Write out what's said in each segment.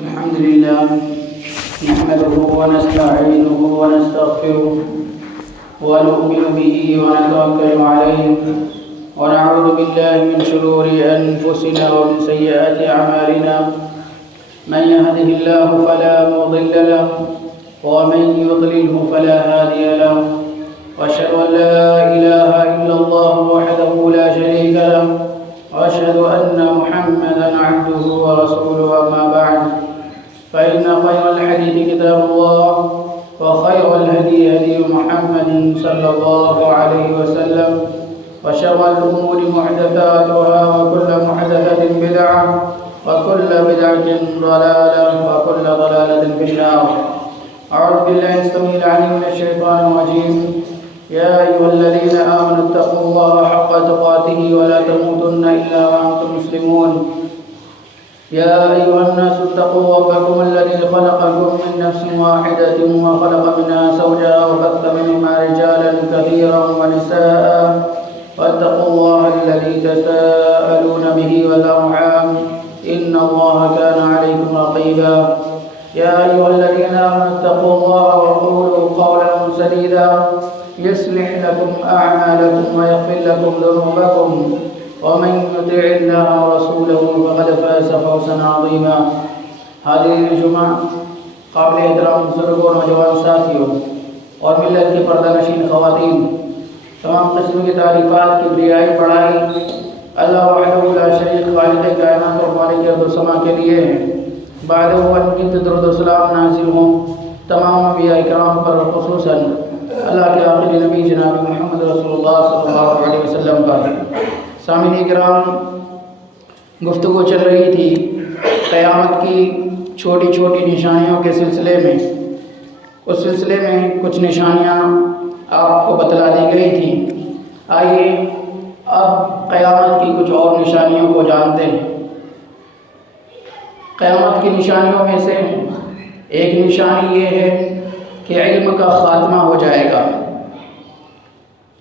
الحمد لله نحمده ونستعينه ونستغفره ونؤمن به ونتوكل عليه ونعوذ بالله من شرور أنفسنا ومن سيئات أعمالنا من يهده الله فلا مضل له ومن يضلله فلا هادي له وأشهد أن لا إله إلا الله وحده لا شريك له وأشهد أن محمدا عبده ورسوله أما بعد فإن خير الحديث كتاب الله وخير الهدي هدي محمد صلى الله عليه وسلم وشر الأمور محدثاتها وكل محدثة بدعة وكل بدعة ضلالة وكل ضلالة في النار. أعوذ بالله السميع العليم من الشيطان الرجيم. يا أيها الذين آمنوا اتقوا الله حق تقاته ولا تموتن إلا وأنتم مسلمون. يا أيها الناس اتقوا ربكم الذي خلقكم من نفس واحدة وخلق منها زوجها وبث منهما رجالا كثيرا ونساء واتقوا الله الذي تساءلون به والأرحام إن الله كان عليكم رقيبا. يا أيها الذين آمنوا اتقوا الله وقولوا قولا سديدا يصلح لكم أعمالكم ويغفر لكم ذنوبكم ومن يطع الله ورسوله فقد فاز فوزا عظيما. حاضرین جمعہ، قابل احترام بزرگوں، نوجوان ساتھیوں اور ملت کے پردہ نشین خواتین، تمام قسم کی تعریفات کی بڑائی اللہ وحدہ لا شریک خالق کائنات اور مالک ارض و سما کے لیے ہیں. بعد ان کی درود و سلام نازل ہوں تمام انبیاء کرام پر، خصوصاً اللہ کے آخری نبی جناب محمد رسول اللہ صلی اللہ علیہ وسلم پر. سامعین کرام، گفتگو چل رہی تھی قیامت کی چھوٹی چھوٹی نشانیوں کے سلسلے میں. اس سلسلے میں کچھ نشانیاں آپ کو بتلا دی گئی تھیں. آئیے اب قیامت کی کچھ اور نشانیوں کو جانتے ہیں. قیامت کی نشانیوں میں سے ایک نشانی یہ ہے کہ علم کا خاتمہ ہو جائے گا،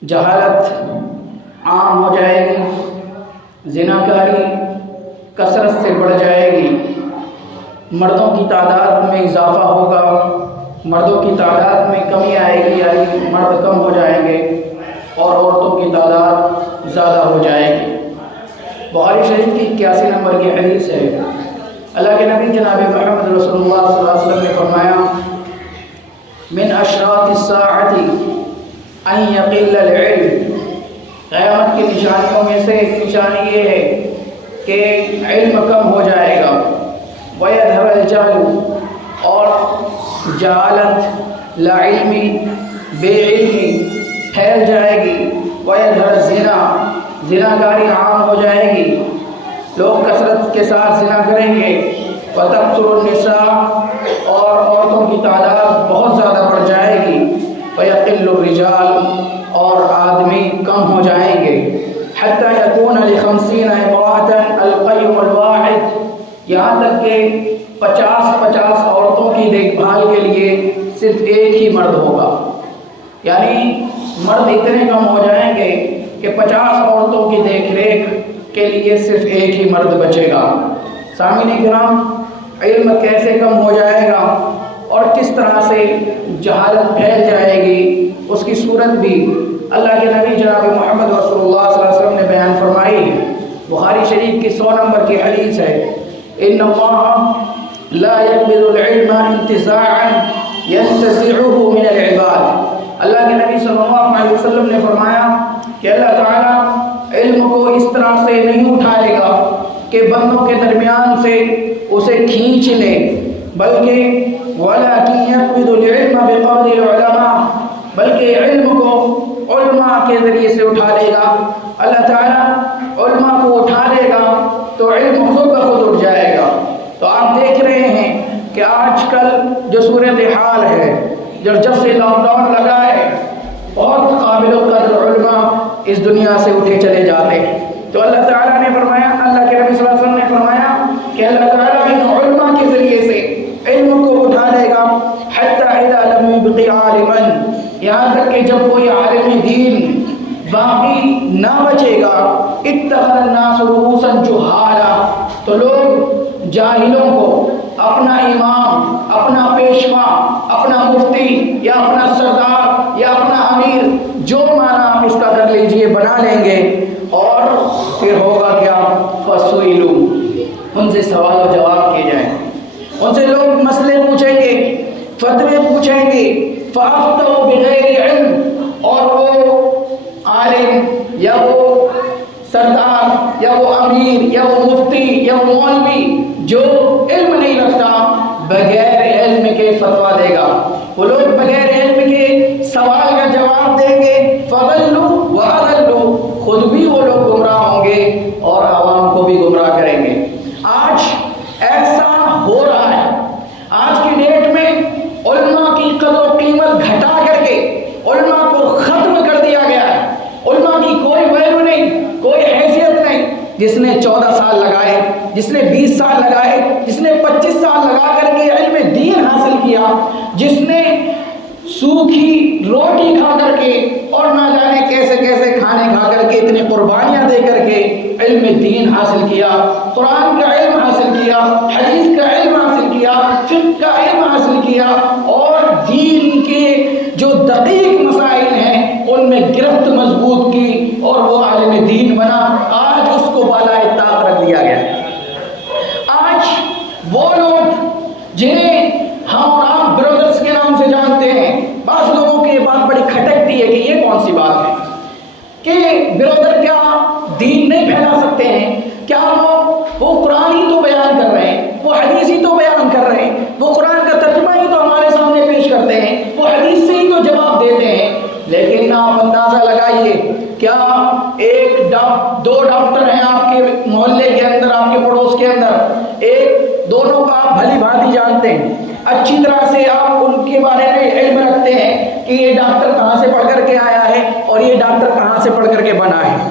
جہالت عام ہو جائے گی، زناکاری کثرت سے بڑھ جائے گی، مردوں کی تعداد میں اضافہ ہوگا، مردوں کی تعداد میں کمی آئے گی، یعنی مرد کم ہو جائیں گے اور عورتوں کی تعداد زیادہ ہو جائے گی. بخاری شریف کی 81 نمبر کی حدیث ہے. اللہ کے نبی جناب محمد رسول اللہ صلی اللہ علیہ وسلم نے فرمایا، من اشراط الساعۃ ان یقل العلم. قیامت کی نشانیوں میں سے ایک نشانی یہ ہے کہ علم کم ہو جائے گا. وَيَظْهَرَ الْجَهْلُ، اور جہالت، لا علمی، بے علمی پھیل جائے گی. وَيَظْهَرَ الزِّنَا، زناکاری عام ہو جائے گی، لوگ کثرت کے ساتھ زنا کریں گے. وَتَكْثُرُ النِّسَاء، اور عورتوں کی تعداد بہت زیادہ بڑھ جائے گی. وَيَقِلُّ الرِّجَالُ، اور آدمی کم ہو جائیں گے. حَتَّى يَكُونَ ل50 امرأة القيم الواحد، یہاں تک کہ 50 عورتوں کی دیکھ بھال کے لیے صرف ایک ہی مرد ہوگا. یعنی مرد اتنے کم ہو جائیں گے کہ 50 عورتوں کی دیکھ ریکھ کے لیے صرف ایک ہی مرد بچے گا. سامعین کرام، علم کیسے کم ہو جائے گا اور کس طرح سے جہالت پھیل جائے گی، اس کی صورت بھی اللہ کے نبی جناب محمد رسول اللہ صلی اللہ علیہ وسلم نے بیان فرمائی ہے. بخاری شریف کی 100 نمبر کی حدیث ہے، ان اللہ لا يقبض العلم انتزاعا ينتزعه من العباد. اللہ کے نبی صلی اللہ علیہ وسلم نے فرمایا کہ اللہ تعالیٰ علم کو اس طرح سے نہیں اٹھائے گا کہ بندوں کے درمیان سے اسے کھینچ لے، بلکہ وَلَكِنْ يَقْبِضُ الْعِلْمَ بِقَبْضِ الْعُلَمَاءِ، بلکہ علم کو علماء کے ذریعے سے اٹھا لے گا. اللہ تعالیٰ علماء کو اٹھا لے گا تو علم خود بخود اٹھ جائے گا. تو آپ دیکھ رہے ہیں کہ آج کل جو صورتحال ہے، جب سے لاک ڈاؤن لگا ہے، بہت قابل قدر علماء اس دنیا سے اٹھے چلے جاتے ہیں. تو اللہ تعالیٰ نے فرمایا، اللہ کے نبی صلی اللہ علیہ وسلم نے فرمایا کہ اللہ تعالیٰ ان علماء کے ذریعے سے علم کو اٹھا لے گا. حتی اذا لم يبق عالما، یہاں تک کہ جب کوئی عالم دین باقی نہ بچے گا. اتخذ الناس رؤوسا جہالا، تو لوگ جاہلوں کو اپنا امام، اپنا پیشوا، اپنا مفتی یا اپنا سردار یا اپنا امیر، جو معنی آپ اس کا کر لیجئے، بنا لیں گے، اور پھر ہوگا کیا؟ فَسُئِلُوا، ان سے سوال و جواب کیے جائیں، ان سے لوگ مسئلے پوچھیں گے، فتوے پوچھیں گے، فَأَفْتَوْا بِغَيْرِ عِلْمٍ، اور وہ عالم یا وہ سردار یا وہ امیر یا وہ مفتی یا وہ مولوی جو علم نہیں رکھتا، بغیر علم کے فتویٰ دے گا، وہ لوگ بغیر علم کے سوال کا جواب دیں گے، فَضَلُّوا وَأَضَلُّوا، خود بھی وہ لوگ گمراہ ہوں گے اور عوام کو بھی گمراہ کریں گے۔ آج ایسا ہو رہا ہے، آج کی ڈیٹ میں علماء کی قدر و قیمت گھٹا کر کے علماء کو ختم کر دیا گیا ہے، علماء کی کوئی ویلیو نہیں، کوئی حیثیت نہیں۔ جس نے 14 سال لگائے، جس نے 20 سال لگائے، جس نے 25 سال لگا کر کے علم دین حاصل کیا، جس نے سوکھی روٹی کھا کر کے اور نہ جانے کیسے کیسے کھانے کھا کر کے اتنی قربانیاں دے کر کے علم دین حاصل کیا، قرآن کا علم حاصل کیا، حدیث کا علم حاصل کیا، فقہ کا علم حاصل کیا، اور دین کے جو دقیق مسائل ہیں ان میں گرفت مضبوط کی اور وہ عالم دین بنا، آج اس کو بالائے طاق رکھ دیا گیا۔ آج وہ لوگ جنہیں ہم اور آپ برادرز کے نام سے جانتے ہیں، بعض لوگوں کی یہ بات بڑی کھٹکتی ہے کہ یہ کون سی بات ہے کہ برادر کیا دین نہیں پھیلا سکتے ہیں؟ کیا وہ قرآن ہی تو بیان کر رہے ہیں، وہ حدیث ہی تو بیان کر رہے ہیں، وہ قرآن کا ترجمہ ہی تو ہمارے سامنے پیش کرتے ہیں، وہ حدیث سے ہی تو جواب دیتے ہیں۔ لیکن آپ اندازہ لگائیے، کیا دو ڈاکٹر ہیں آپ کے محلے کے اندر، آپ کے پڑوس کے اندر، دونوں کو آپ بھلی بھانتی جانتے ہیں، اچھی طرح سے آپ ان کے بارے میں علم رکھتے ہیں کہ یہ ڈاکٹر کہاں سے پڑھ کر کے آیا ہے اور یہ ڈاکٹر کہاں سے پڑھ کر کے بنا ہے۔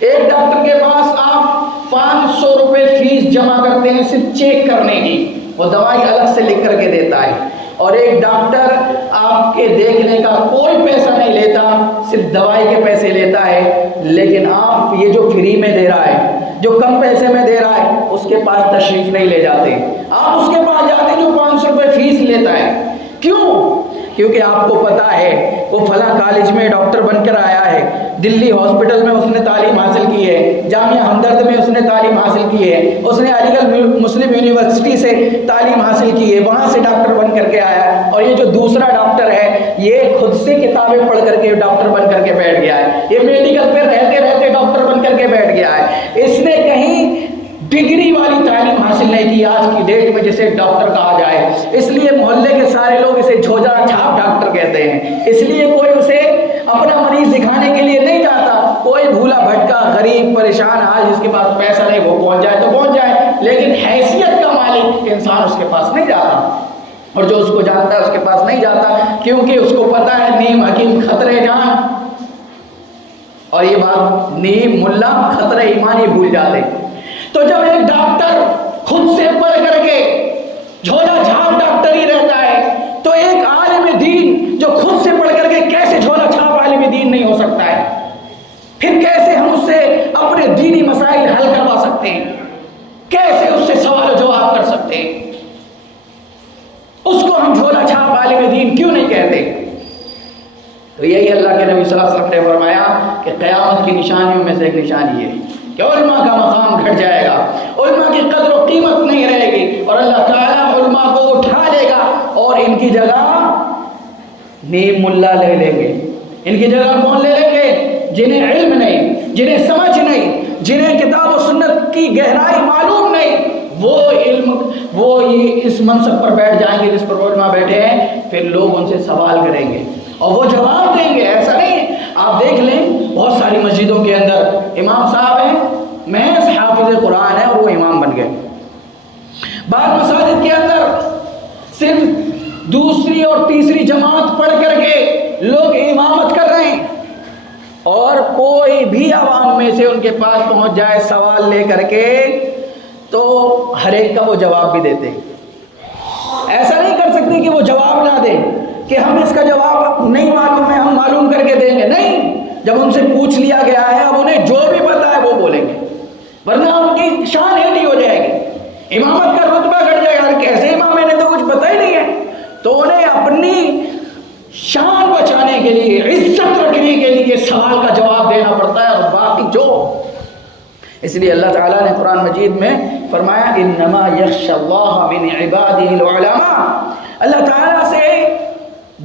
ایک ڈاکٹر کے پاس آپ 500 روپے فیس جمع کرتے ہیں صرف چیک کرنے کی، وہ دوائی الگ سے لکھ کر کے دیتا ہے، اور ایک ڈاکٹر آپ کے دیکھنے کا کوئی پیسہ نہیں لیتا، صرف دوائی کے پیسے لیتا ہے، لیکن آپ یہ جو فری میں دے رہا ہے، جو کم پیسے میں دے رہا ہے، اس کے پاس تشریف نہیں لے جاتے، آپ اس کے پاس جاتے جو 500 روپے فیس لیتا ہے۔ کیوں؟ کیونکہ آپ کو پتا ہے وہ فلاں کالج میں ڈاکٹر بن کر آیا ہے، دلی ہاسپٹل میں اس نے تعلیم حاصل کی ہے، جامعہ ہمدرد میں اس نے تعلیم حاصل کی ہے، اس نے علی گڑھ مسلم یونیورسٹی سے تعلیم حاصل کی ہے، وہاں سے ڈاکٹر بن کر کے آیا ہے، اور یہ جو دوسرا ڈاکٹر ہے یہ خود سے کتابیں پڑھ کر کے ڈاکٹر بن کر کے بیٹھ گیا ہے، یہ میڈیکل پہ رہتے رہتے ڈاکٹر بن کر کے بیٹھ گیا ہے، اس نے کہیں ڈگری والی تعلیم حاصل نہیں کی آج کی ڈیٹ میں جسے ڈاکٹر کہا جائے۔ اس لیے محلے کے سارے لوگ اسے جھوجا چھاپ ڈاکٹر کہتے ہیں، اس لیے کوئی اسے اپنا مریض دکھانے کے لیے نہیں جاتا، کوئی بھولا بھٹکا غریب پریشان حال جس کے پاس پیسہ نہیں وہ پہنچ جائے تو پہنچ جائے، لیکن حیثیت کا مالک انسان اس کے پاس نہیں جاتا، اور جو اس کو جانتا ہے اس کے پاس نہیں جاتا، کیونکہ اس کو پتا ہے نیم حکیم خطرے جان، اور یہ بات نیم ملا خطرے ایمان ہی بھول جاتے۔ تو جب ایک ڈاکٹر خود سے پڑھ کر کے جھولا چھاپ ڈاکٹر ہی رہتا ہے، تو ایک عالم دین جو خود سے پڑھ کر کے کیسے جھولا چھاپ عالم دین نہیں ہو سکتا ہے؟ پھر کیسے ہم اس سے اپنے دینی مسائل حل کروا سکتے ہیں؟ کیسے اس سے سوال و جواب کر سکتے ہیں؟ اس کو ہم جھولا چھاپ عالم دین کیوں نہیں کہتے؟ تو یہی اللہ کے نبی صلی اللہ علیہ وسلم نے فرمایا کہ قیامت کی نشانیوں میں سے ایک نشانی یہ ہے کہ علماء کا مقام گھٹ جائے گا، علماء کی قدر و قیمت نہیں رہے گی، اور اللہ تعالیٰ علماء کو اٹھا لے گا اور ان کی جگہ نیم ملا لے لیں گے۔ ان کی جگہ کون لے لیں گے؟ جنہیں علم نہیں، جنہیں سمجھ نہیں، جنہیں کتاب و سنت کی گہرائی معلوم نہیں، وہ اس منصب پر بیٹھ جائیں گے جس پر علماء بیٹھے ہیں، پھر لوگ ان سے سوال کریں گے اور وہ جواب دیں گے۔ ایسا نہیں، آپ دیکھ لیں بہت ساری مسجدوں کے اندر امام صاحب ہیں، محض حافظ قرآن ہے اور وہ امام بن گئے۔ بعض مساجد کے اندر صرف دوسری اور تیسری جماعت پڑھ کر کے لوگ امامت کر رہے ہیں، اور کوئی بھی عوام میں سے ان کے پاس پہنچ جائے سوال لے کر کے تو ہر ایک کا وہ جواب بھی دیتے ہیں۔ ایسا نہیں کر سکتے کہ وہ جواب نہ دیں کہ ہم اس کا جواب نہیں معلوم ہے، ہم معلوم کر کے دیں گے، نہیں، جب ان سے پوچھ لیا گیا ہے اب انہیں جو بھی پتا ہے وہ بولیں گے، ورنہ ان کی شان ہیٹی ہو جائے گی، امامت کا رتبہ گھٹ جائے گا۔ پتہ ہی نہیں ہے، تو انہیں اپنی شان بچانے کے لیے، عزت رکھنے کے لیے سوال کا جواب دینا پڑتا ہے، اور باقی جو، اس لیے اللہ تعالیٰ نے قرآن مجید میں فرمایا انما یخشی اللہ من عبادہ العلماء، اللہ تعالیٰ سے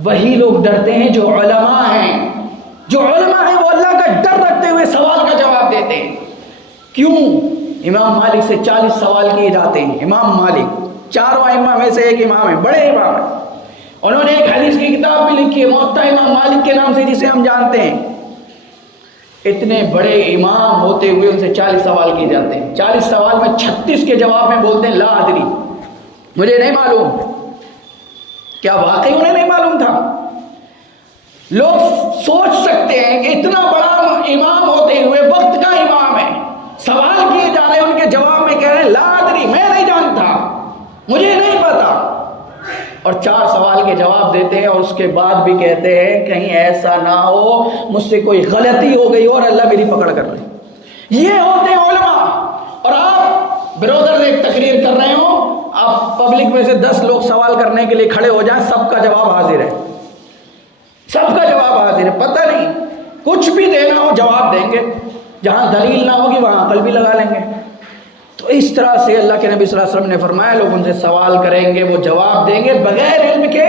وہی لوگ ڈرتے ہیں جو علماء ہیں، جو علماء ہیں وہ اللہ کا ڈر رکھتے ہوئے سوال کا جواب دیتے ہیں۔ کیوں؟ امام مالک سے 40 سوال کیے جاتے ہیں۔ امام مالک 4 ائمہ میں سے ایک امام ہے، بڑے امام ہیں، انہوں نے ایک حدیث کی کتاب بھی لکھی ہے موطا امام مالک کے نام سے، جسے ہم جانتے ہیں۔ اتنے بڑے امام ہوتے ہوئے ان سے 40 سوال کیے جاتے ہیں۔ 40 سوال میں 36 کے جواب میں بولتے ہیں لا ادری، مجھے نہیں معلوم۔ کیا واقعی انہیں نہیں معلوم تھا؟ لوگ سوچ سکتے ہیں کہ اتنا بڑا امام ہوتے ہوئے، وقت کا امام ہے، سوال کیے جا رہے ہیں، ان کے جواب میں کہہ رہے ہیں لا ادری، میں نہیں جانتا، مجھے نہیں پتا، اور 4 سوال کے جواب دیتے ہیں، اور اس کے بعد بھی کہتے ہیں کہیں ایسا نہ ہو مجھ سے کوئی غلطی ہو گئی اور اللہ میری پکڑ کر لے۔ یہ ہوتے ہیں علماء۔ اور آپ برادر ایک تقریر کر رہے ہو، آپ پبلک میں سے 10 لوگ سوال کرنے کے لیے کھڑے ہو جائیں، سب کا جواب حاضر ہے، سب کا جواب حاضر ہے، پتہ نہیں کچھ بھی دینا ہو جواب دیں گے، جہاں دلیل نہ ہوگی وہاں عقل بھی لگا لیں گے۔ تو اس طرح سے اللہ کے نبی صلی اللہ علیہ وسلم نے فرمایا لوگ ان سے سوال کریں گے، وہ جواب دیں گے بغیر علم کے،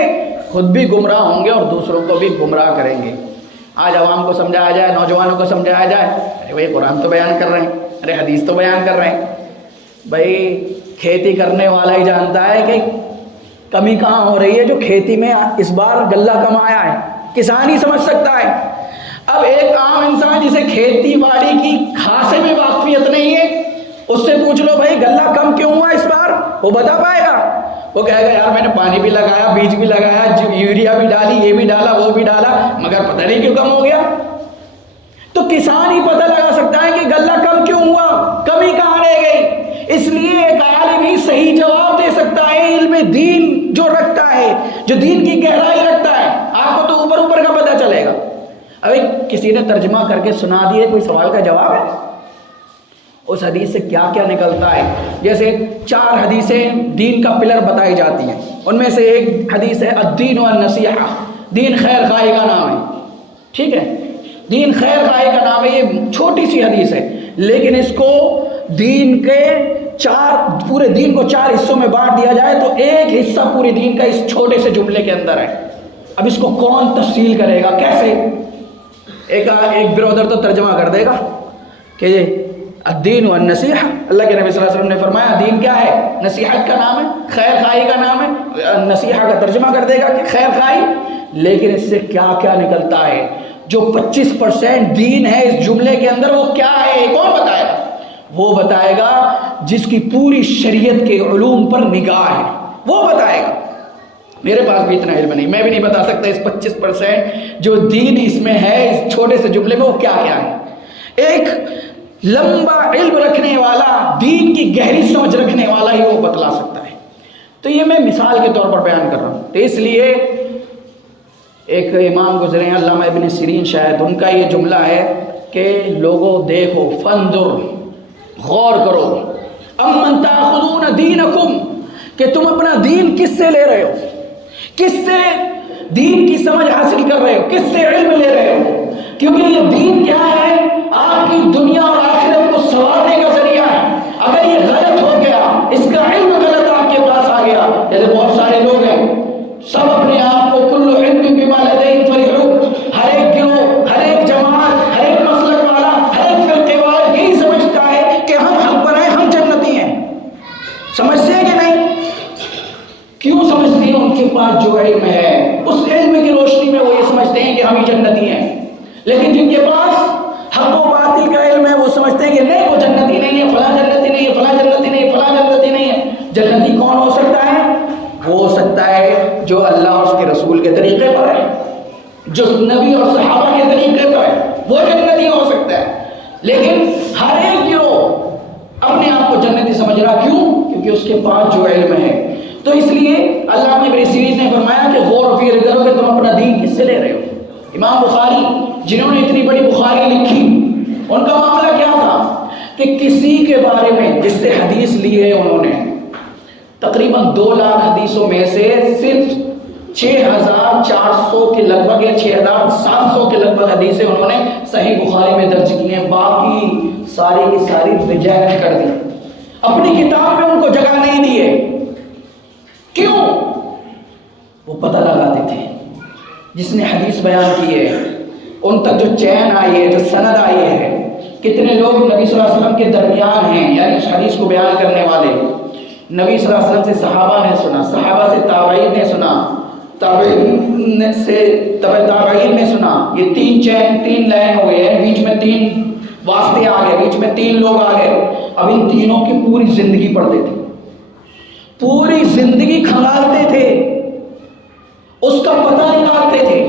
خود بھی گمراہ ہوں گے اور دوسروں کو بھی گمراہ کریں گے۔ آج عوام کو سمجھایا جائے، نوجوانوں کو سمجھایا جائے، ارے بھائی قرآن تو بیان کر رہے ہیں، ارے حدیث تو بیان کر رہے ہیں۔ بھائی کھیتی کرنے والا ہی جانتا ہے کہ کمی کہاں ہو رہی ہے، جو کھیتی میں اس بار غلہ کم آیا ہے، کسان ہی سمجھ سکتا ہے۔ اب ایک عام انسان جسے کھیتی باڑی کی خاصے میں واقفیت نہیں ہے، اس سے پوچھ لو بھائی غلہ کم کیوں ہوا اس بار، وہ بتا پائے گا؟ وہ کہے گا یار میں نے پانی بھی لگایا، بیج بھی لگایا، یوریا بھی ڈالی، یہ بھی ڈالا، وہ بھی ڈالا، مگر پتہ نہیں کیوں کم ہو گیا۔ تو کسان ہی پتہ لگا سکتا ہے کہ غلہ کم کیوں ہوا، کمی کہاں رہ گئی۔ اس لیے ایک عالم ہی صحیح جواب دے سکتا ہے، علم دین جو رکھتا ہے، جو دین کی گہرائی رکھتا ہے۔ آپ کو تو اوپر اوپر کا پتہ چلے گا، ابھی کسی نے ترجمہ کر کے سنا دیے کوئی سوال کا جواب ہے، اس حدیث سے کیا کیا نکلتا ہے۔ جیسے 4 حدیثیں دین کا پلر بتائی جاتی ہیں، ان میں سے ایک حدیث ہے الدین والنصیحہ، دین خیر خواہی کا نام ہے، ٹھیک ہے، دین خیر خواہی کا نام ہے۔ یہ چھوٹی سی حدیث ہے، لیکن اس کو دین کے پورے دین کو 4 حصوں میں بانٹ دیا جائے تو ایک حصہ پورے دین کا اس چھوٹے سے جملے کے اندر ہے۔ اب اس کو کون تفصیل کرے گا، کیسے؟ ایک برادر تو ترجمہ کر دے گا کہ الدین والنصیحہ، اللہ کے نبی صلی اللہ علیہ وسلم نے فرمایا دین کیا ہے، نصیحت کا نام ہے، خیر خواہی کا نام ہے، نصیحہ کا ترجمہ کر دے گا کہ خیر خواہی۔ لیکن اس سے کیا کیا نکلتا ہے، جو 25% دین ہے اس جملے کے اندر وہ کیا ہے، کون بتائے گا؟ وہ بتائے گا جس کی پوری شریعت کے علوم پر نگاہ ہے، وہ بتائے گا۔ میرے پاس بھی اتنا علم نہیں، میں بھی نہیں بتا سکتا اس 25% جو دین اس میں ہے اس چھوٹے سے جملے میں وہ کیا کیا ہے۔ ایک لمبا علم رکھنے والا، دین کی گہری سمجھ رکھنے والا ہی وہ بتلا سکتا ہے۔ تو یہ میں مثال کے طور پر بیان کر رہا ہوں۔ تو اس لیے ایک امام گزرے ہیں علامہ ابن سیرین، شاید ان کا یہ جملہ ہے کہ لوگوں دیکھو، فانظر، غور کرو، امن تاخذون دینکم، کہ تم اپنا دین کس سے لے رہے ہو، کس سے دین کی سمجھ حاصل کر رہے ہو، کس سے علم لے رہے ہو۔ کیونکہ یہ دین کیا ہے، آپ کی دنیا اور آخرت کو سنوارنے کا ذریعہ ہے۔ اگر یہ غلط ہو گیا، اس کا علم غلط آپ کے پاس آ گیا، جیسے بہت سارے لوگ ہیں سب اپنے آپ کو کل علم بما لدیہم فرحون، ہر ایک گروہ، ہر ایک جماعت، ہر ایک مسلک والا، ہر ایک فرقے والا یہی سمجھتا ہے کہ ہم حق پر ہیں، ہم جنتی ہیں۔ سمجھتے ہیں کہ نہیں؟ کیوں سمجھتے ہیں؟ ان کے پاس جو علم ہے اس علم کی روشنی میں وہ یہ سمجھتے ہیں کہ ہم ہی جنتی ہیں۔ لیکن جن کے پاس حق و باطل کا علم ہے وہ سمجھتے ہیں کہ نہیں، وہ جنتی نہیں ہے، فلاں جنتی نہیں ہے، فلاں جنتی نہیں ہے، فلاں جنتی نہیں ہے۔ جنتی کون ہو سکتا ہے؟ وہ ہو سکتا ہے جو اللہ اور اس کے رسول کے طریقے پر ہے، جو نبی اور صحابہ کے طریقے پر ہے، وہ جنتی ہو سکتا ہے۔ لیکن ہر ایک گروہ اپنے آپ کو جنتی سمجھ رہا، کیوں؟ کیونکہ اس کے پاس جو علم ہے۔ تو اس لیے علامہ ابن سیرین نے فرمایا کہ غور و فکر کرو کہ تم اپنا دین کس سے لے رہے ہو۔ امام بخاری جنہوں نے اتنی بڑی بخاری لکھی، ان کا معاملہ کیا تھا کہ کسی کے بارے میں جس سے حدیث لی ہے انہوں نے، تقریباً 2 لاکھ حدیثوں میں سے صرف 6400 کے لگ بھگ یا 6700 کے لگ بھگ حدیثیں انہوں نے صحیح بخاری میں درج کی ہیں، باقی ساری کی ساری ریجیکٹ کر دی، اپنی کتاب میں ان کو جگہ نہیں دیے۔ کیوں؟ وہ پتہ لگاتے تھے جس نے حدیث بیان کی ہے ان تک جو چین آئی ہے، جو سند آئی ہے، کتنے لوگ نبی صلی اللہ علیہ وسلم کے درمیان ہیں، یعنی اس حدیث کو بیان کرنے والے نبی صلی اللہ علیہ وسلم سے صحابہ نے سنا، صحابہ سے تابعین نے سنا، تابعین سے تابعین نے سنا، یہ 3 لائن ہو گئے ہیں، بیچ میں 3 واسطے آ گئے، بیچ میں 3 لوگ آ گئے۔ اب ان تینوں کی پوری زندگی پڑھتے تھے، پوری زندگی کھنگالتے تھے، اس کا پتہ نکالتے تھے،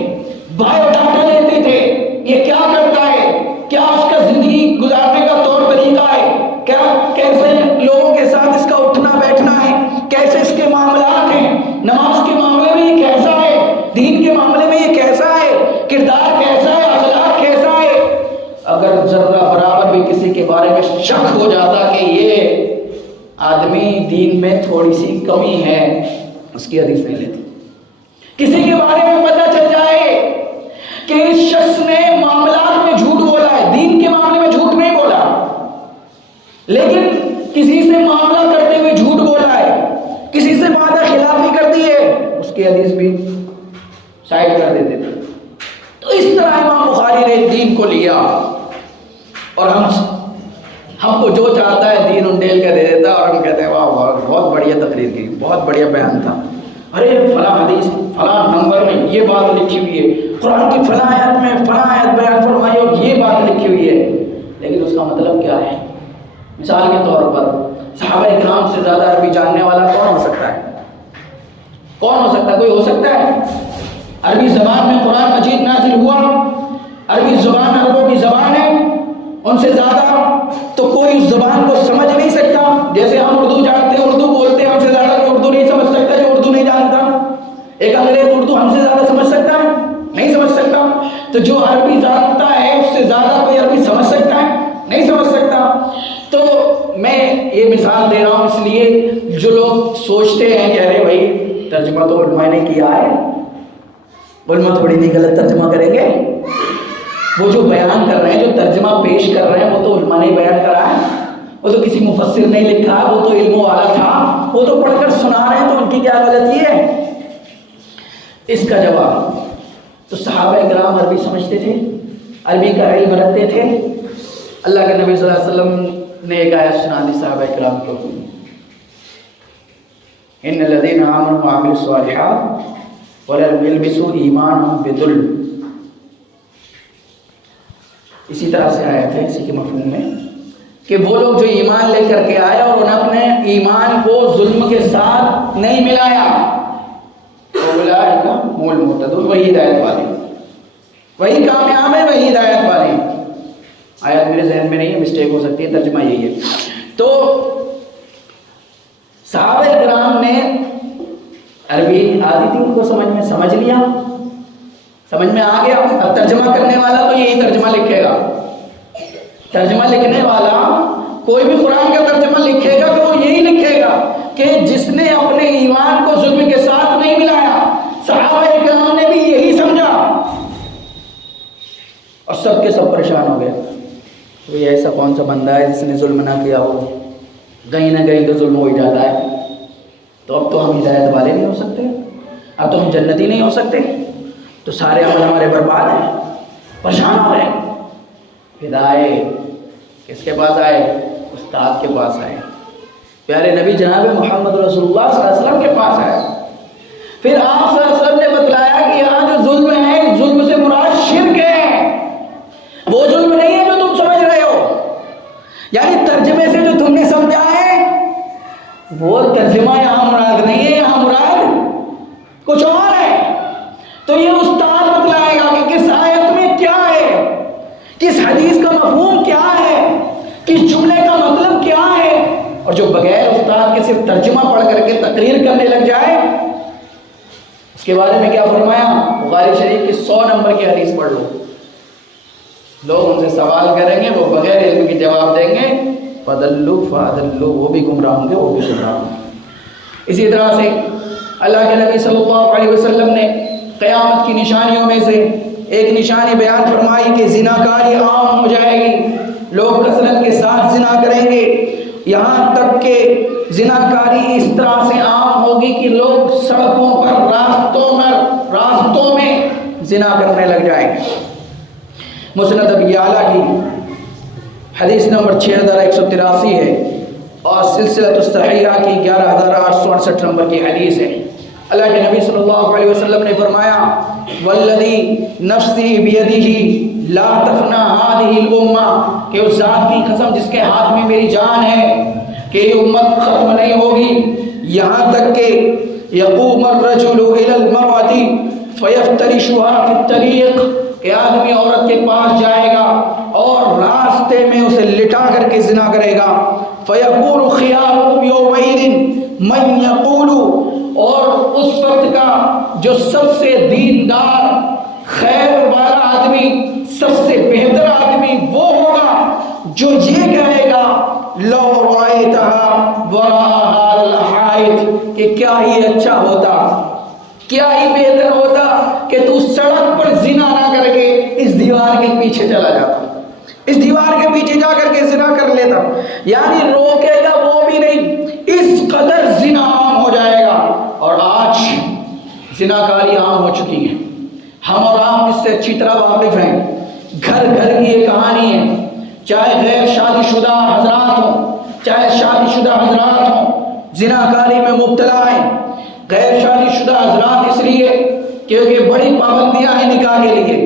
بایو ڈاٹا لیتے تھے، یہ کیا کرتا ہے، کیا اس کا زندگی گزارنے کا طور طریقہ ہے، کیا کیسے لوگوں کے ساتھ اس کا اٹھنا بیٹھنا ہے، کیسے اس کے معاملات ہیں، نماز کے معاملے میں یہ کیسا ہے، دین کے معاملے میں یہ کیسا ہے، کردار کیسا ہے، اخلاق کیسا ہے۔ اگر ذرہ برابر بھی کسی کے بارے میں شک ہو جاتا کہ یہ آدمی دین میں تھوڑی سی کمی ہے، اس کی حدیث نہیں لیتے۔ کسی کے بارے میں پتہ چل جائے کہ اس شخص نے معاملات میں جھوٹ بولا ہے، دین کے معاملے میں جھوٹ نہیں بولا، لیکن کسی سے معاملہ کرتے ہوئے جھوٹ بولا ہے، کسی سے وعدہ خلافی کر دی ہے، اس کی حدیث بھی شائع کر دیتے تھے۔ تو اس طرح امام بخاری نے دین کو لیا اور ہم کو جو چاہتا ہے دین انڈیل کر دے دیتا، اور ہم کہتے ہیں واہ واہ بہت بڑھیا تقریر کی، بہت بڑھیا بیان تھا، ارے فلاں حدیث فلاں نمبر میں یہ بات لکھی ہوئی ہے، قرآن کی فلاں آیت میں فلاں آیت بیان فرمائی اور یہ بات لکھی ہوئی ہے، لیکن اس کا مطلب کیا ہے؟ مثال کے طور پر صحابہ کرام سے زیادہ عربی جاننے والا کون ہو سکتا ہے؟ کون ہو سکتا ہے؟ کوئی ہو سکتا ہے؟ عربی زبان میں قرآن مجید نازل ہوا، عربی زبان عربوں کی زبان ہے، ان سے زیادہ تو کوئی اس زبان کو سمجھ نہیں سکتا۔ جیسے ہم اردو جانتے ہیں، اردو بولتے ہیں، ہم سے زیادہ کوئی اردو نہیں سمجھ سکتا جو اردو نہیں جانتا۔ ایک انگریز اردو ہم سے زیادہ سمجھ سکتا ہے؟ نہیں سمجھ سکتا۔ تو جو عربی جانتا ہے اس سے زیادہ کوئی عربی سمجھ سکتا ہے؟ نہیں سمجھ سکتا۔ تو میں یہ مثال دے رہا ہوں اس لیے جو لوگ سوچتے ہیں کہ ارے بھائی ترجمہ تو علماء نے کیا ہے، علماء تھوڑی نہیں غلط ترجمہ کریں گے، وہ جو بیان کر رہے ہیں، جو ترجمہ پیش کر رہے ہیں، وہ تو علماء نے بیان کرا ہے، وہ تو کسی مفسر نہیں لکھا، وہ تو علم والا تھا، وہ تو پڑھ کر سنا رہے ہیں، تو ان کی کیا غلطی ہے؟ اس کا جواب تو صحابہ کرام عربی سمجھتے تھے، عربی کا علم رکھتے تھے۔ اللہ کے نبی صلی اللہ علیہ وسلم نے ایک آیت سنا دی صحابہ کرام کو، ان الذین آمنوا وعملوا الصالحات ولم يلبسوا ایمانهم بظلم۔ اسی طرح سے آیت ہے اسی کے مفہوم میں کہ وہ لوگ جو ایمان لے کر کے آئے اور انہوں نے ایمان کو ظلم کے ساتھ نہیں ملایا، اولئک هم المهتدون، وہی ہدایت والے، وہی کامیاب ہے، وہی ہدایت والے ہیں۔ آیت میرے ذہن میں نہیں ہے، مسٹیک ہو سکتی ہے، ترجمہ یہی ہے۔ تو صحابہ کرام نے عربی آتی تھی، ان کو سمجھ لیا، سمجھ میں آ گیا۔ اب ترجمہ کرنے والا تو یہی ترجمہ لکھے گا، ترجمہ لکھنے والا کوئی بھی قرآن کا ترجمہ لکھے گا تو وہ یہی لکھے گا کہ جس نے اپنے ایمان کو ظلم کے ساتھ نہیں ملایا۔ صحابہ کرام نے بھی یہی سمجھا اور سب کے سب پریشان ہو گئے، یہ ایسا کون سا بندہ ہے جس نے ظلم نہ کیا ہو؟ کہیں نہ کہیں تو ظلم ہو ہی جاتا ہے، تو اب تو ہم ہدایت والے نہیں ہو سکتے، اب تو ہم جنتی نہیں ہو سکتے، تو سارے عمل ہمارے برباد ہیں، پریشان ہو رہے ہیں۔ ہدایت کس کے پاس آئے؟ استاد کے پاس آئے، پیارے نبی جناب محمد رسول اللہ صلی اللہ علیہ وسلم کے پاس آئے۔ پھر آپ صلی اللہ علیہ وسلم نے بتلایا کہ یہاں جو ظلم ہے، ظلم سے مراد شرک ہے، وہ ظلم نہیں ہے جو تم سمجھ رہے ہو، یعنی ترجمے سے جو تم نے سمجھا ہے وہ ترجمہ یہاں مراد نہیں ہے، یہاں مراد کچھ اور ہے۔ تو یہ استاد بتلائے گا کہ کس آیت میں کیا ہے، کس حدیث کا مفہوم کیا ہے، کس جملے کا مطلب کیا ہے، اور جو بغیر استاد کے صرف ترجمہ پڑھ کر کے تقریر کرنے لگ جائے، اس کے بارے میں کیا فرمایا؟ بخاری شریف کی 100 نمبر کی حدیث پڑھ لو، لوگ ان سے سوال کریں گے، وہ بغیر علم کے جواب دیں گے، فَضَلُّوا فَأَضَلُّوا، وہ بھی گمراہ ہوں گے، وہ بھی گمراہ ہوں گے۔ اسی طرح سے اللہ کے نبی صلی اللہ علیہ وسلم نے قیامت کی نشانیوں میں سے ایک نشانی بیان فرمائی کہ زناکاری عام ہو جائے گی، لوگ کثرت کے ساتھ زنا کریں گے، یہاں تک کہ زناکاری اس طرح سے عام ہوگی کہ لوگ سڑکوں پر راستوں میں زنا کرنے لگ جائیں گے۔ مسند ابی اعلیٰ کی حدیث نمبر 6183 ہے اور سلسلۃ الصحیحہ کی 11868 نمبر کی حدیث ہے۔ اللہ کے نبی صلی اللہ علیہ وسلم نے فرمایا والذی نفسی بیدہ لا تفنا هذه الامہ، کہ اس ذات کی قسم جس کے ہاتھ میں میری جان ہے کہ یہ امت ختم نہیں ہوگی یہاں تک کہ یقوم الرجل الی المرأة فیفترشها فی الطریق، کہ آدمی عورت کے پاس جائے گا اور راستے میں اسے لٹا کر کے زنا کرے گا، فیقول خیارکم یومئذ من یقول، اور اس وقت کا جو سب سے دیندار خیر والا آدمی، سب سے بہتر آدمی وہ ہوگا جو یہ کہے گا لو رأیتها وراء الحائط، کہ کیا ہی اچھا ہوتا، کیا ہی بہتر ہوتا کہ تو سڑک پر زنا نہ کر کے اس دیوار کے پیچھے چلا جاتا، اس دیوار کے پیچھے جا کر کے زنا کر لیتا۔ یعنی روکے گا وہ بھی نہیں، اس قدر زنا عام ہو جائے گا۔ اور آج زناکاری عام ہو چکی ہے، ہم اور آپ اس سے اچھی طرح واقف ہیں۔ گھر گھر کی یہ کہانی ہے، چاہے غیر شادی شدہ حضرات ہوں چاہے شادی شدہ حضرات ہوں، زناکاری میں مبتلا ہیں۔ غیر شادی شدہ حضرات اس لیے کیونکہ بڑی پابندیاں ہیں نکاح کے لیے،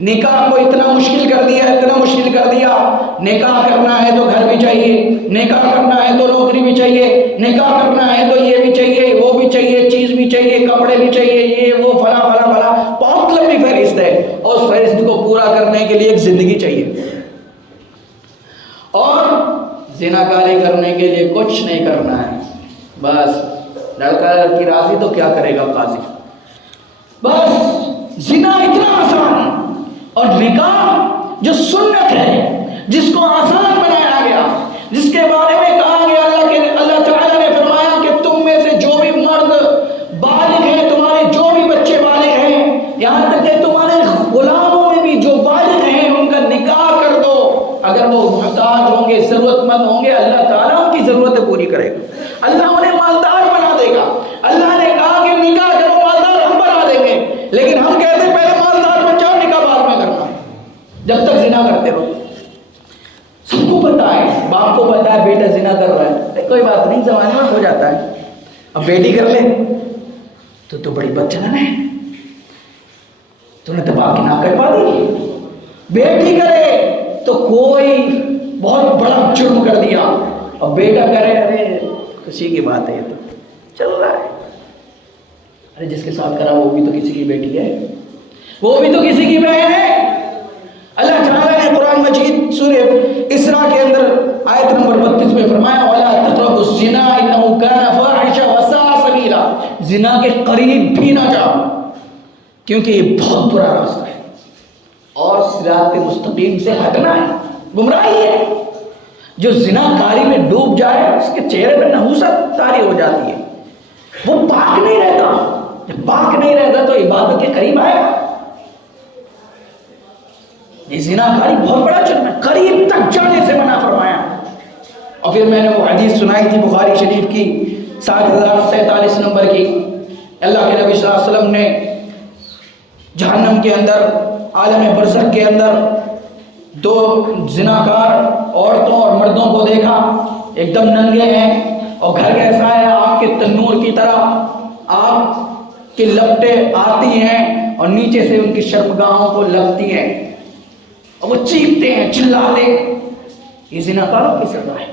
نکاح کو اتنا مشکل کر دیا، نکاح کرنا ہے تو گھر بھی چاہیے، نکاح کرنا ہے تو نوکری بھی چاہیے، نکاح کرنا ہے تو یہ بھی چاہیے، وہ بھی چاہیے، چیز بھی چاہیے، کپڑے بھی چاہیے، یہ وہ فلاں فلاں فلاں، بہت لمبی فہرست ہے، اور اس فہرست کو پورا کرنے کے لیے ایک زندگی چاہیے، اور زناکاری کرنے کے لیے کچھ نہیں کرنا ہے، بس لڑکا لڑکی راضی تو کیا کرے گا قاضی، بس زنا اتنا آسان، اور نکاح جو سنت ہے، جس کو آسان بنایا گیا، جس کے بارے میں کہا گیا اللہ تعالیٰ نے فرمایا کہ تم میں سے جو بھی مرد بالغ ہیں، تمہارے جو بھی بچے بالغ ہیں، یہاں تک کہ تمہارے غلاموں میں بھی جو بالغ ہیں ان کا نکاح کر دو، اگر وہ محتاج ہوں گے، ضرورت مند ہوں گے، اللہ تعالیٰ ان کی ضرورتیں پوری کرے گا، اللہ انہیں مالدار بنا دے گا۔ اللہ نے کہا کہ نکاح کرو، مالدار ہم بنا دیں گے، لیکن ہم کہتے ہیں پہلے مالدار بن جاؤ، نکاح بعد میں کرنا ہے، جب تک زنا کرتے ہو۔ سب کو پتا ہے، باپ کو پتا ہے بیٹا زنا کر رہا ہے، کوئی بات نہیں، زمانے میں ہو جاتا ہے، اب بیٹی کر لے تو بڑی بدچلن ہے، تو نے تو باپ کی ناک کٹوا دی، بیٹی کرے تو کوئی بہت بڑا جرم کر دیا، اور بیٹا کرے ارے خوشی کی بات ہے، یہ تو چل رہا ہے، ارے جس کے ساتھ کرا وہ بھی تو کسی کی بیٹی ہے، وہ بھی تو کسی کی بہن ہے۔ اللہ تعالیٰ نے قرآن مجید سورہ اسراء کے اندر آیت نمبر 32 میں فرمایا وَلَا تَقْرَبُوا الزِّنَا إِنَّهُ كَانَ فَاحِشَةً وَسَاءَ سَبِيلًا، زنا کے قریب بھی نہ جاؤ کیونکہ یہ بہت برا راستہ ہے اور صراط مستقیم سے ہٹنا ہے، گمراہی ہے۔ جو زنا کاری میں ڈوب جائے اس کے چہرے پہ نحوست طاری ہو جاتی ہے، وہ پاک نہیں رہتا، جب پاک نہیں رہتا تو عبادت کے قریب آئے گا۔ یہ زنا کاری بہت بڑا جرم ہے، قریب تک جانے سے منع فرمایا۔ اور پھر میں نے وہ حدیث سنائی تھی بخاری شریف کی 7047 نمبر کی، اللہ کے نبی صلی اللہ علیہ وسلم نے جہنم کے اندر، عالم برزخ کے اندر دو زناکار عورتوں اور مردوں کو دیکھا، ایک دم ننگے ہیں، اور گھر کیسا ہے آگ کے تنور کی طرح، آگ کی لپٹیں آتی ہیں اور نیچے سے ان کی شرمگاہوں کو لگتی ہیں، اور وہ چیختے ہیں، چلاتے ہیں۔ یہ زناکاروں کی سزا ہے۔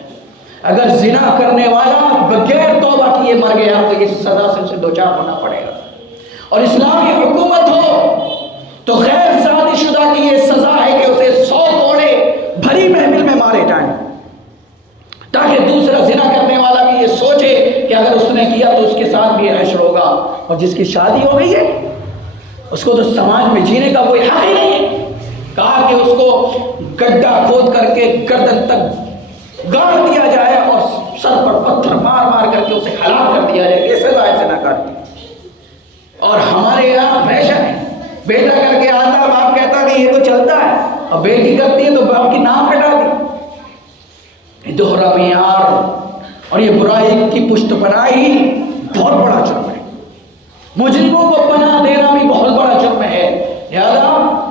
اگر زنا کرنے والا بغیر توبہ کیے مر گیا تو یہ سزا سے اسے دوچار ہونا پڑے گا، اور اسلامی حکومت ہو تو غیر شادی شدہ کی یہ سزا ہے کہ اسے 100 کوڑے بھری محفل میں مارے جائیں، تاکہ دوسرا زنا کرنے والا بھی یہ سوچے کہ اگر اس نے کیا تو اس کے ساتھ بھی حشر ہوگا، اور جس کی شادی ہو گئی ہے اس کو تو سماج میں جینے کا کوئی حق ہی نہیں ہے۔ کہا کہ اس کو گڈھا کھود کر کے گردن تک گاڑ دیا جائے اور سر پر پتھر مار مار کر کے اسے ہلاک کر دیا جائے، یہ یہ تو چلتا ہے، اور بیٹی کرتی ہے تو باپ کی ناک کٹا دی۔ دوہرا معیار اور یہ برائی کی پشت پناہی بہت بڑا جرم ہے، مجرموں کو پناہ دینا بھی بہت بڑا جرم ہے، لہذا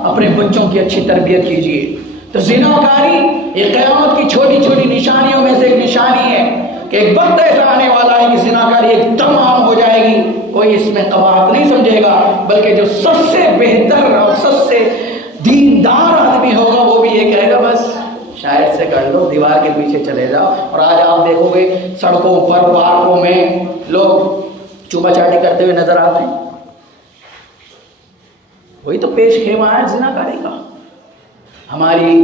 اپنے بچوں کی اچھی تربیت کیجیے۔ تو زناکاری یہ قیامت کی چھوٹی چھوٹی نشانیوں میں سے ایک نشانی ہے کہ ایک وقت ایسا آنے والا ہے کہ زناکاری ایک دم عام ہو جائے گی، کوئی اس میں قباحت نہیں سمجھے گا، بلکہ جو سب سے بہتر اور سب سے دیندار آدمی ہوگا وہ بھی یہ کہے گا بس شاید سے کر لو، دیوار کے پیچھے چلے جاؤ۔ اور آج آپ دیکھو گے سڑکوں پر پارکوں میں لوگ چوما چاٹی کرتے ہوئے نظر آتے ہیں، وہی تو پیش خیمہ ہے زناکاری کا۔ ہماری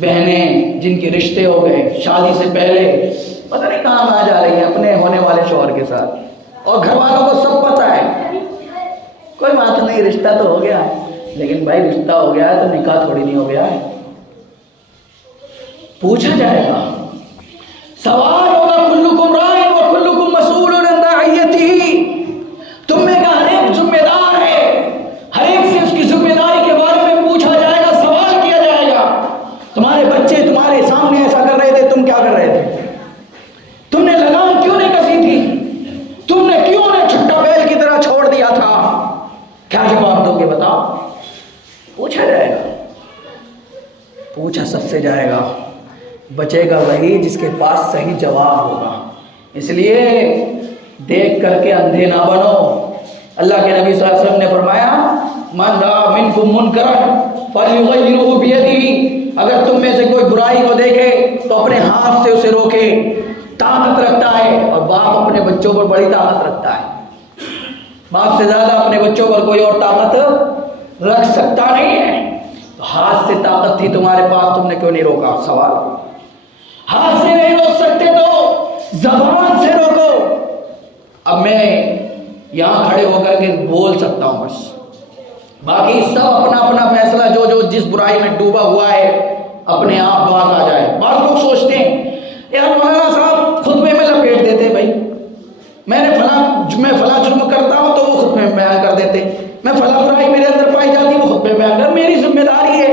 بہنیں جن کے رشتے ہو گئے شادی سے پہلے پتہ نہیں کہاں آ جا رہی ہیں اپنے ہونے والے شوہر کے ساتھ، اور گھر والوں کو سب پتہ ہے، کوئی بات نہیں رشتہ تو ہو گیا ہے، لیکن بھائی رشتہ ہو گیا ہے تو نکاح تھوڑی نہیں ہو گیا ہے۔ پوچھا جائے گا، سوال ہوگا، کلکم راع و کلکم مسئول عن رعیتہ، تم میں کا ہر ایک ذمہ دار ہے، ہر ایک سے اس کی ذمہ داری کے بارے میں پوچھا جائے گا، سوال کیا جائے گا۔ تمہارے بچے تمہارے سامنے ایسا کر رہے تھے، تم کیا کر رہے تھے؟ تم نے لگام کیوں نہیں کسی تھی؟ تم نے کیوں انہیں چھٹا بیل کی طرح چھوڑ دیا تھا؟ کیا جواب دو گے بتاؤ؟ پوچھا جائے گا، پوچھا سب سے جائے گا، بچے گا وہی جس کے پاس صحیح جواب ہوگا۔ اس لیے دیکھ کر کے اندھے نہ بنو۔ اللہ کے نبی صلی اللہ علیہ وسلم نے فرمایا، من رأى منکم منکرا فلیغیرہ بیدہ، اگر تم میں سے کوئی برائی کو دیکھے تو اپنے ہاتھ سے اسے روکے۔ طاقت رکھتا ہے، اور باپ اپنے بچوں پر بڑی طاقت رکھتا ہے، باپ سے زیادہ اپنے بچوں پر کوئی اور طاقت رکھ سکتا نہیں ہے۔ تو ہاتھ سے طاقت تھی تمہارے پاس، تم نے کیوں نہیں روکا؟ سوال، ہاتھ سے نہیں روک سکتے تو زبان سے روکو۔ اب میں یہاں کھڑے ہو کر کے بول سکتا ہوں بس، باقی سب اپنا اپنا فیصلہ جو جس برائی میں ڈوبا ہوا ہے اپنے آپ باز آ جائے۔ بعض لوگ سوچتے ہیں یار مولانا صاحب خطبے میں لپیٹ دیتے، بھائی میں فلاں جرم کرتا ہوں تو وہ خطبے میں بیان کر دیتے، میں فلاں برائی میرے اندر پائی جاتی ہے وہ خطبے میں بیان کر، میری ذمہ داری ہے،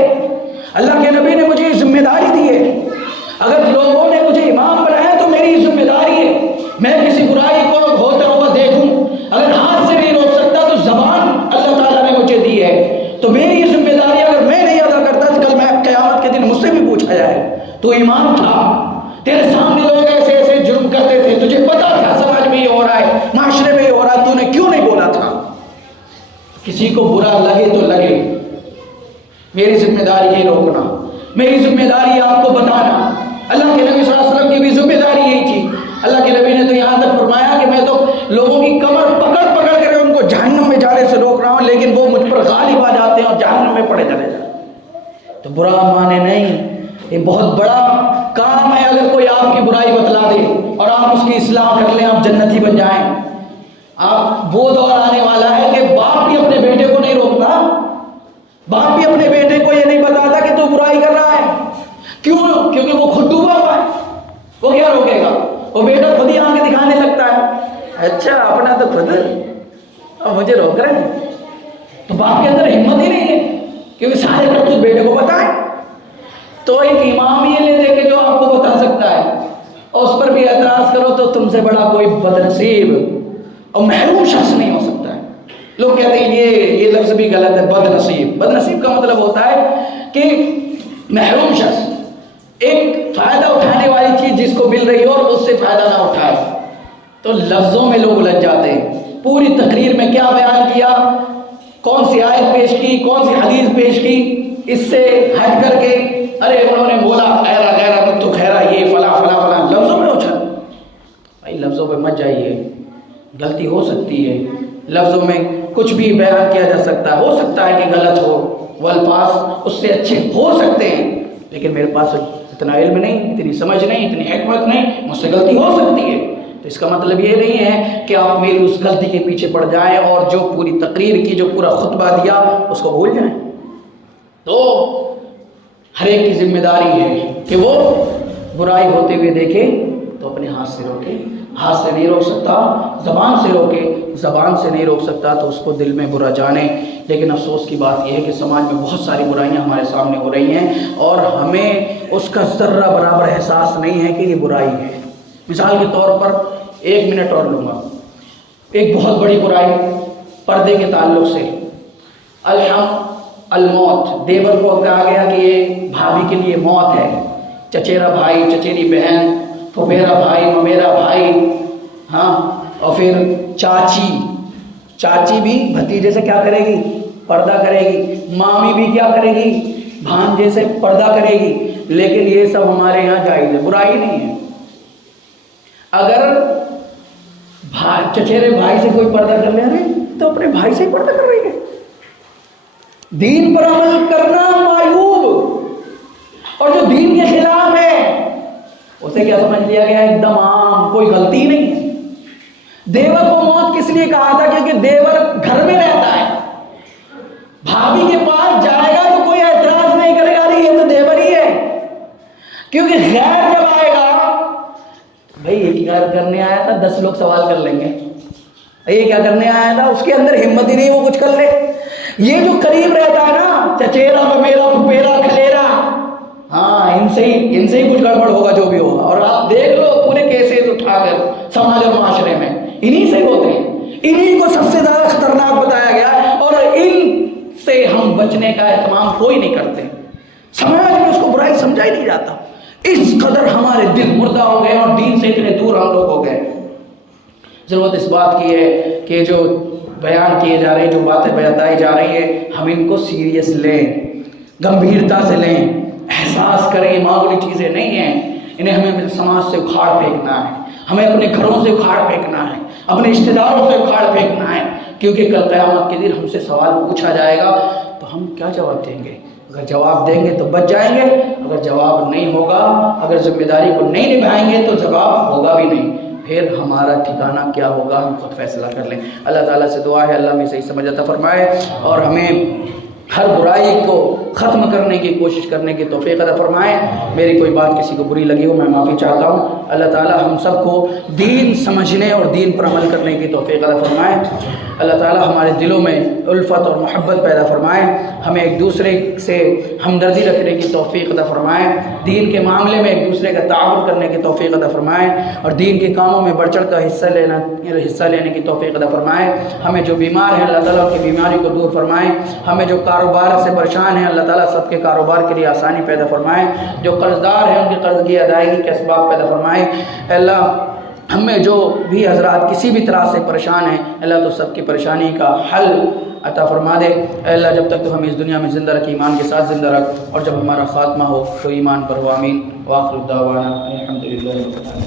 اللہ کے نبی نے مجھے یہ ذمہ داری دی ہے، اگر لوگوں نے مجھے امام بنایا تو میری ذمہ داری ہے، میں کسی برائی کو ہوتا ہوا دیکھوں، اگر ہاتھ سے نہیں روک سکتا تو زبان اللہ تعالیٰ نے مجھے دی ہے، تو میری یہ ذمہ داری اگر میں نہیں ادا کرتا تو کل میں قیامت کے دن مجھ سے بھی پوچھا جائے تو امام تھا، تیرے سامنے لوگ ایسے ایسے جرم کرتے تھے، تجھے پتا تھا سماج میں یہ ہو رہا ہے، معاشرے میں یہ ہو رہا ہے، تو نے کیوں نہیں بولا تھا؟ کسی کو برا لگے تو لگے، میری ذمہ داری ہے روکنا، میری ذمہ داری ہے آپ کو بتانا۔ اللہ کے نبی صلی اللہ علیہ وسلم کی بھی ذمہ داری یہی تھی، اللہ کے نبی نے تو یہاں تک فرمایا کہ میں تو لوگوں کی کمر پکڑ پکڑ کر ان کو جہنم میں جانے سے روک رہا ہوں، لیکن وہ مجھ پر غالب آ جاتے ہیں اور جہنم میں پڑے چلے جاتے ہیں۔ تو برا مانے نہیں، یہ بہت بڑا کام ہے اگر کوئی آپ کی برائی بتلا دے اور آپ اس کی اصلاح کر لیں، آپ جنتی بن جائیں۔ آپ وہ دور آنے والا ہے کہ باپ بھی اپنے بیٹے کو نہیں روکتا، باپ بھی اپنے بیٹے کو یہ نہیں بتاتا کہ تو برائی کر رہا ہے، کیوں؟ کیونکہ وہ خود ڈوبا ہوا ہے، وہ کیا روکے گا؟ وہ بیٹا خود ہی آنکھیں دکھانے لگتا ہے، اچھا اپنا تو خود اور مجھے روک رہے ہیں، تو باپ کے اندر ہمت ہی نہیں ہے کیونکہ سارے کرتوت بیٹے کو بتائیں۔ تو ایک امام یہ لے دے کہ جو آپ کو بتا سکتا ہے اور اس پر بھی اعتراض کرو تو تم سے بڑا کوئی بدنصیب اور محروم شخص نہیں ہو سکتا ہے۔ لوگ کہتے ہیں یہ لفظ بھی غلط ہے، بدنصیب۔ بدنصیب کا مطلب ہوتا ہے کہ محروم شخص، ایک فائدہ اٹھانے والی چیز جس کو مل رہی ہو اور اس سے فائدہ نہ اٹھائے۔ تو لفظوں میں لوگ الجھ جاتے ہیں، پوری تقریر میں کیا بیان کیا، کون سی آیت پیش کی، کون سی حدیث پیش کی، اس سے ہٹ کر کے ارے انہوں نے بولا غیرہ غیرہ متو خیرہ، یہ فلاں فلاں فلاں، لفظوں میں اچھل۔ بھائی لفظوں پہ مت جائیے، غلطی ہو سکتی ہے، لفظوں میں کچھ بھی بیان کیا جا سکتا ہے، ہو سکتا ہے کہ غلط ہو، وہ الفاظ اس سے اچھے ہو سکتے ہیں، لیکن میرے پاس اتنا علم نہیں، اتنی سمجھ نہیں، اتنی حکمت نہیں، مجھ سے غلطی ہو سکتی ہے۔ تو اس کا مطلب یہ نہیں ہے کہ آپ میری اس غلطی کے پیچھے پڑ جائیں اور جو پوری تقریر کی، جو پورا خطبہ دیا اس کو بھول جائیں۔ تو ہر ایک کی ذمہ داری ہے کہ وہ برائی ہوتے ہوئے دیکھے تو اپنے ہاتھ سے روکے، ہاتھ سے نہیں روک سکتا، زبان سے روکے، زبان سے نہیں روک سکتا تو اس کو دل میں برا جانے۔ لیکن افسوس کی بات یہ ہے کہ سماج میں بہت ساری برائیاں ہمارے سامنے ہو رہی ہیں اور ہمیں اس کا ذرہ برابر احساس نہیں ہے کہ یہ برائی ہے۔ مثال کے طور پر 1 منٹ اور لوں گا، ایک بہت بڑی برائی پردے کے تعلق سے، الموت، دیور کو کہا گیا کہ یہ بھابھی کے لیے موت ہے، چچیرا بھائی، چچیری بہن، پھپھیرا بھائی، ممیرا بھائی، ہاں، اور پھر چاچی بھی بھتیجے سے کیا کرے گی؟ پردہ کرے گی، مامی بھی کیا کرے گی؟ بھانجے سے پردہ کرے گی۔ لیکن یہ سب ہمارے یہاں جائز ہے، برائی نہیں ہے۔ اگر چچیرے بھائی سے کوئی پردہ کر لے تو اپنے بھائی سے ہی پردہ کر رہی ہے۔ دین پر عمل کرنا معیوب، اور جو دین کے خلاف ہے اسے کیا سمجھ لیا گیا؟ ایک دم عام، کوئی غلطی نہیں ہے۔ دیور کو موت کس لیے کہا تھا؟ کیونکہ دیور گھر میں رہتا ہے، بھابھی کے پاس جائے گا تو کوئی اعتراض نہیں کرے گا، یہ تو دیور ہی ہے۔ کیونکہ غیر جب آئے گا، بھائی یہ کیا کرنے آیا تھا، 10 لوگ سوال کر لیں گے، یہ کیا کرنے آیا تھا، اس کے اندر ہمت ہی نہیں وہ کچھ کر لے۔ یہ جو قریب رہتا ہے نا، چچیرا، ممیرا، پھپھیرا، کھلیرا، ہاں، ان سے ہی کچھ گڑبڑ ہوگا جو بھی ہوگا۔ اور آپ دیکھ لو پورے کیسز اٹھا کر سماج اور معاشرے میں انہی سے ہوتے ہیں، انہی کو سب سے زیادہ خطرناک بتایا گیا، اور ان سے ہم بچنے کا اہتمام کوئی نہیں کرتے۔ سماج میں اس کو برائی سمجھا ہی نہیں جاتا، اس قدر ہمارے دل مردہ ہو گئے اور دین سے اتنے دور ہم لوگ ہو گئے۔ ضرورت اس بات کی ہے کہ جو بیان کیے جا رہے ہیں، جو باتیں بتائی جا رہی ہیں، ہم ان کو سیریس لیں، گمبھیرتا سے لیں، احساس کریں یہ معمولی چیزیں نہیں ہیں۔ انہیں ہمیں سماج سے اکھاڑ پھینکنا ہے، ہمیں اپنے گھروں سے اکھاڑ پھینکنا ہے، اپنے رشتہ داروں سے اکھاڑ پھینکنا ہے، کیونکہ کل قیامت کے دن ہم سے سوال پوچھا جائے گا تو ہم کیا جواب دیں گے؟ اگر جواب دیں گے تو بچ جائیں گے، اگر جواب نہیں ہوگا، اگر ذمہ داری کو نہیں نبھائیں گے تو جواب ہوگا بھی نہیں، پھر ہمارا ٹھکانہ کیا ہوگا ہم خود فیصلہ کر لیں۔ اللہ تعالیٰ سے دعا ہے اللہ میں صحیح سمجھ عطا فرمائے اور ہمیں ہر برائی کو ختم کرنے کی کوشش کرنے کی توفیق عطا فرمائے۔ میری کوئی بات کسی کو بری لگی ہو میں معافی چاہتا ہوں۔ اللہ تعالیٰ ہم سب کو دین سمجھنے اور دین پر عمل کرنے کی توفیق عطا فرمائے۔ اللہ تعالیٰ ہمارے دلوں میں الفت اور محبت پیدا فرمائے، ہمیں ایک دوسرے سے ہمدردی رکھنے کی توفیق عطا فرمائے، دین کے معاملے میں ایک دوسرے کا تعاون کرنے کی توفیق عطا فرمائے اور دین کے کاموں میں بڑھ چڑھ کر حصہ لینے کی توفیق عطا فرمائے۔ ہمیں جو بیمار ہیں اللہ تعالیٰ کی بیماری کو دور فرمائے، ہمیں جو کاروبار سے پریشان ہیں اللہ تعالیٰ سب کے کاروبار کے لیے آسانی پیدا فرمائے، جو قرض دار ہیں ان کی قرض کی ادائیگی کے اسباب پیدا فرمائے۔ اللہ ہمیں جو بھی حضرات کسی بھی طرح سے پریشان ہیں اللہ تو سب کی پریشانی کا حل عطا فرما دے۔ اے اللہ جب تک تو ہمیں اس دنیا میں زندہ رکھ، ایمان کے ساتھ زندہ رکھ، اور جب ہمارا خاتمہ ہو تو ایمان پر ہو، آمین۔ وآخر دعوانا الحمدللہ۔